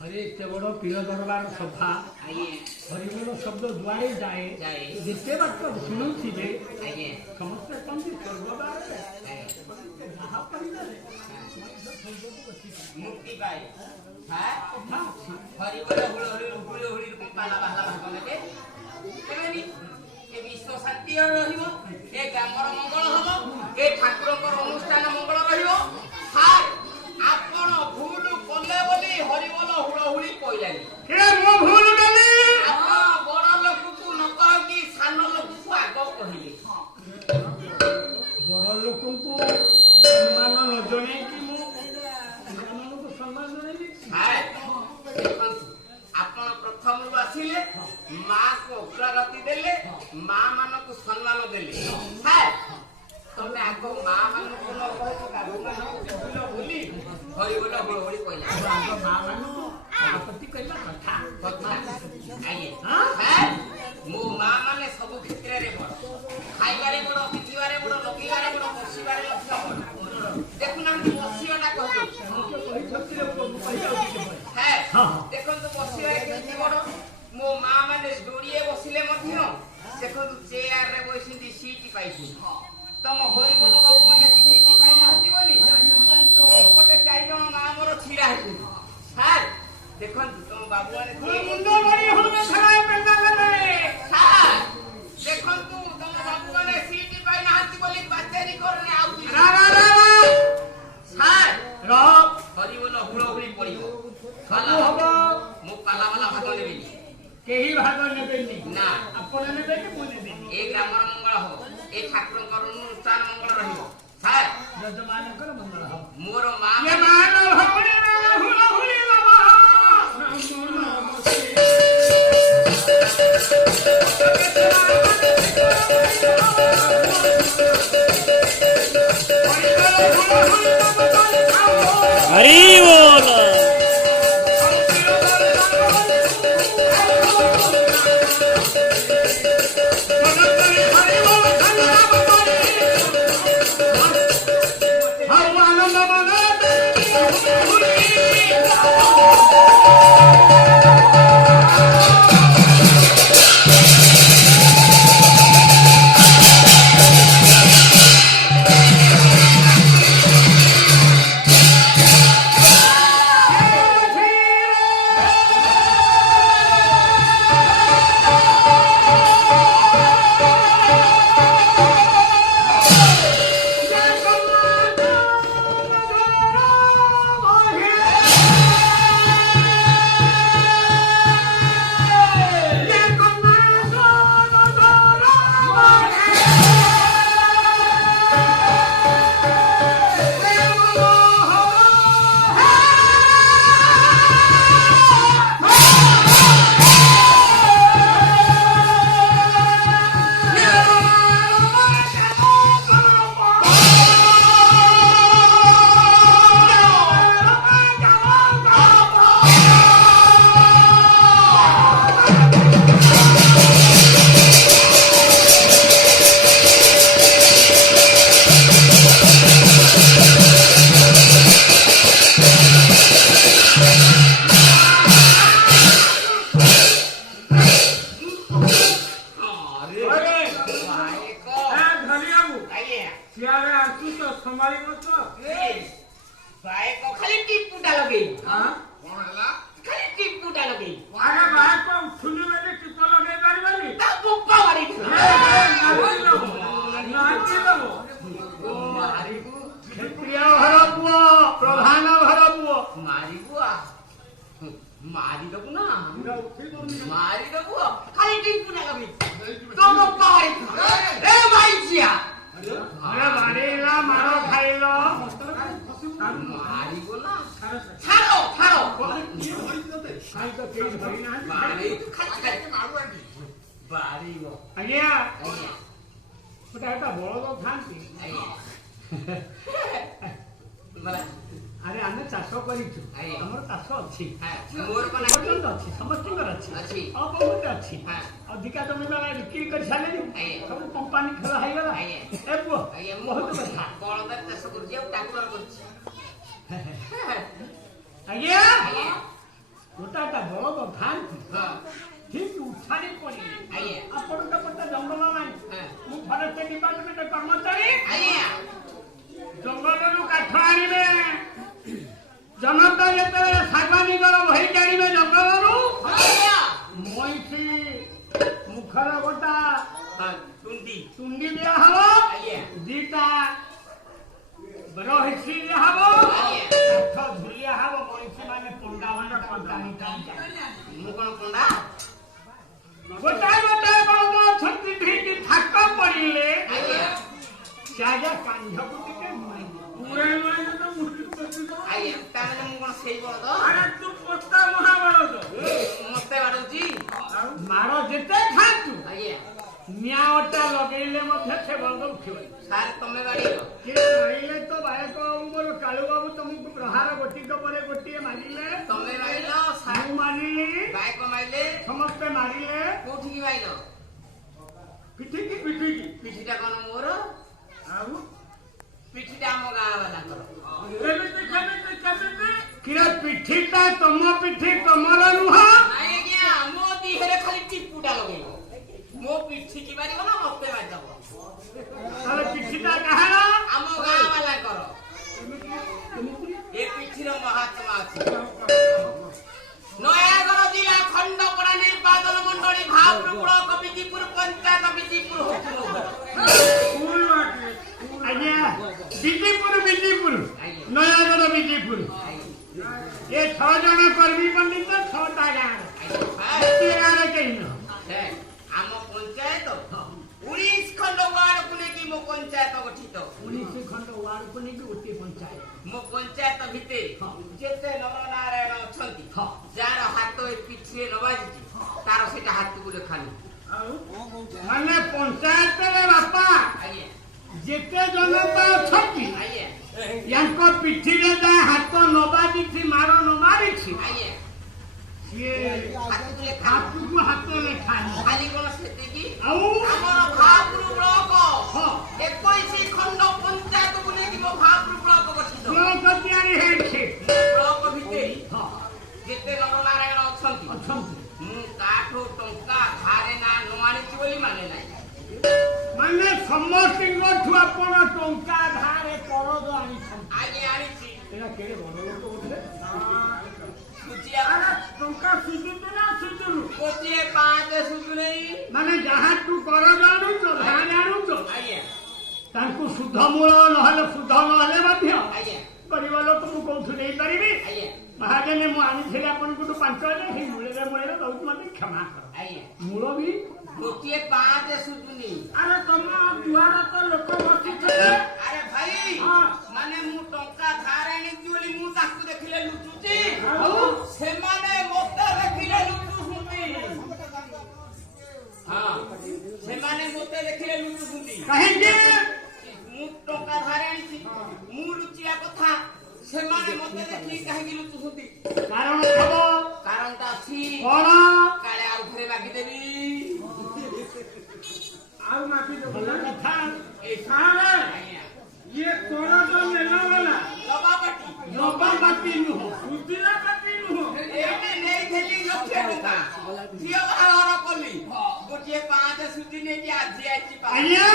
हरे इतने बड़ पीर दरबार सभा हरिबोल शब्द जुआई जाए जिते बात शुणुवे समस्त कहते स्वर्गदार मुक्ति पाए हरिबोल हुड़ हुड़ पाला बाहला भाग लगे केबेनी ए विश्व शांति रहिबो ए ग्रामर मंगल हबो ए ठाकुरकर अनुष्ठान मंगल रहिबो हाय आपण भूल कले बोली हरिबोल हुड़ हुड़ी कोइलानी के मो भूल गली आपण बड़ लोक को न कह कि सान लोक को आगो कहिले बड़ लोक को सम्मान न जणे कि मो मान को सम्मान जणे हाय आपण प्रथम रु आसिले मां को अग्रगति देले मां मान को सम्मान देले हाय तमे आगो मां मान को न कह कि बाबू मान को बोली हरिबोल हुड़ हुड़ी कोइला आगो मां मान को आपत्ति कइला कथा आइए हां मो मां माने सब क्षेत्र रे बड़ खाइबारे बड़ पिथिबारे बड़ लगिबारे बड़ बसिबारे लक्ष्य बड़ देखु ना बसियाटा कहतो देखो तो बसिबारे केति बड़ मो मां माने जोड़िए बसिले मध्य देखो चेयर रे बसिंदी सीट पाइछि तम हरिबोल बाबू माने सीट पाइ नाहति बोली कोटे चाइजन मां मोर छिड़ा हेतु सर देखो तुम बाबू माने मुंडो भरी होगे छाए पेंडा लगे सर देखो तुम बाबू माने सीट पाइ नाहति बोली बातेरी करने आउ रा सर रा हरिबोल हुड़ हुड़ी पड़िबो खाला हबो मु पाला वाला भाग लेबी केही भाग नेबेनी ना आपण नेबे कि मु नेबेनी ए ग्रामर मंगल हो ए ठाकुरकर अनुष्ठान मंगल रहिबो सर जजमानकर मंगल हो मोर मां ये मान भौरी रा हुला हुली बाबा हरि बोल संभाली तो बाय को खाली टिपुटा लगे हां कोन हला खाली टिपुटा लगे अरे भाई को सुनी में टिप लगे पारिबानी ता बुप्पा वाली नाची लगो ओ मारी क्षेत्रीय घर पुओ प्रधान घर पुओ मारी बुआ मारी दबु ना मारी दबु खाली टिपुटा लगे तो बुप्पा वाली ए भाई जिया अरे बाड़ीला मारो खाइलो मारी बोला छाड़ो छाड़ो खाई तो केई धरी ना बाड़ी खाली मारुआडी बाड़ी वो आज्ञा आज्ञा ओटा एटा बळद खांती आज्ञा मला अरे आमे चाष करिछु आज्ञा हमर चाष अछि हां मोर कोन पसंद अछि समस्तिंगर अछि अछि बहुत अछि हां अधिका जमी वाला बिक्री कर छाले आज्ञा सब कंपनी खेल हाई गला आज्ञा ए पुओ आज्ञा बहुत बढिया बळद चाष करछि आ ट्रैक्टर करछि आज्ञा आज्ञा ओटा ता बळद खांती हां ठीक उठानी पड़ी आज्ञा आपण का पता जंगल नाही हां मु फॉरेस्ट डिपार्टमेंट कर्मचारी आज्ञा जंगलरू काठ आनिबे जनता जेते सागवानी कर भई जानिबे जंगलरू आज्ञा मोइसी मुखर गोटा हां टुंडी टुंडी दिया हलो आज्ञा दीटा बरहिसी दिया हलो आज्ञा काठ धुलिया हलो मोइसी माने पंडा माने पंडानी कांटा मु कोन पंडा गोटाए गोटाए बंद छत्ती ढीकी थाक पड़िले आज्ञा जाजा कांझ को टिके पूरे माने तो मुठी आज्ञा ताने मु कोन सेई बळद अरे तू पोस्ता महाबळद मते बाडुची मारो जेते खातु आज्ञा न्यावटा लगेले मध्ये से बळद उठिबे सार तमे गाड़ीलो के मारिले तो बायक मोर कालू बाबू तुमको प्रहार गोटी के परे गोटी मारिले तमे गाड़ीलो सार मु मारिली बाइक माइले समस्त मारिले कोठी की बाइलो पिठी की पिठीटा कोन मोर आउ पिठीटा हम गाँ वाला करो किरा पिठीटा तम पिठी तमर नुह नाइ आज्ञा मो दिहेरे खाली टिपुटा लगेलो मो पिठी की बारी बोला मते बाज दबो ताले पिठीटा कहारा हम गाँ वाला करो ए पिठीर महात्मा अछि नयागढ़ जिला खंडपड़ा निर्वाचन मंडली भावपुर कविजीपुर पंचायत विजीपुर आज्ञा विजीपुर नयागढ़ विजीपुर ये 6 जन कर्मी पंडित 6टा गाँ गाँव कहीं आम पंचायत 19 खंड वार्ड को लेकिन मो पंचायत गठित 19 खंड वार्ड को लेकिन गोटे पंचायत मो पंचायत भितर जेते नरनारायण अछंती जार हाथ ए पिछे न बाजिची तार सेटा हाथ को देखानी माने पंचायत रे बापा आइए जेते जनता अछंती आइए यांको पिठी रे दा हाथ न बाजिची मारो न मारिची आइए ये हाथ को लेखा हाथ को हाथ लेखानी खाली कोन सेते की आउ हमर भापुर ब्लॉक हां 21 खंड पंचायत को लेकिन मो भापुर ब्लॉक गठित ब्लॉक तयारी है छे ब्लॉक भितर हां जेते नरनारायण अछंती मु काठो टंका धारे ना न आनिची बोली माने नाही माने समस्तिंग ठु आपण टंका धारे करज आनी आगे आनिची एरा केरे बड़ लोक उठे सुचिया अरे टंका सुजुते ना सुजुरु कोटिए 5 सुजु नहीं माने जहाँ तू करज आनु तो धान आनु तो आगे तांकु शुद्ध मूल नहले शुद्ध नहले मध्य आगे गरीब लोक मु कोठु नहीं परिबी आगे महाजने मु आनी थे आपन को 5 हे मूले बहुत मते क्षमा कर आगे मूल भी कोटिए 5 सुजु नहीं अरे तुम दुआर तो लोक बसी छे अरे भाई हां माने मु टंका धारे नहीं बोली मु ताकू देखिले लुटुची आउ से माने मोते देखिले लुटुसुंती हां से माने मोते देखिले लुटुसुंती कहे जे मु टंका धारे नहीं मु लुचिया कथा से माने मोते देखि काहे लुटुसुंती कारण खबो कारणटा अछि कोन काले आउ घरे बाकी देबी आउ माफी दो भला कथा ए सारे ये कोरा तो लेला वाला लबा बाटी नु हो सुतिला बाटी नु हो एने नहीं थेली लक्षे टका जियो बाहर कोली गोटिए 5 सुती ने कि आज आइची पा आइया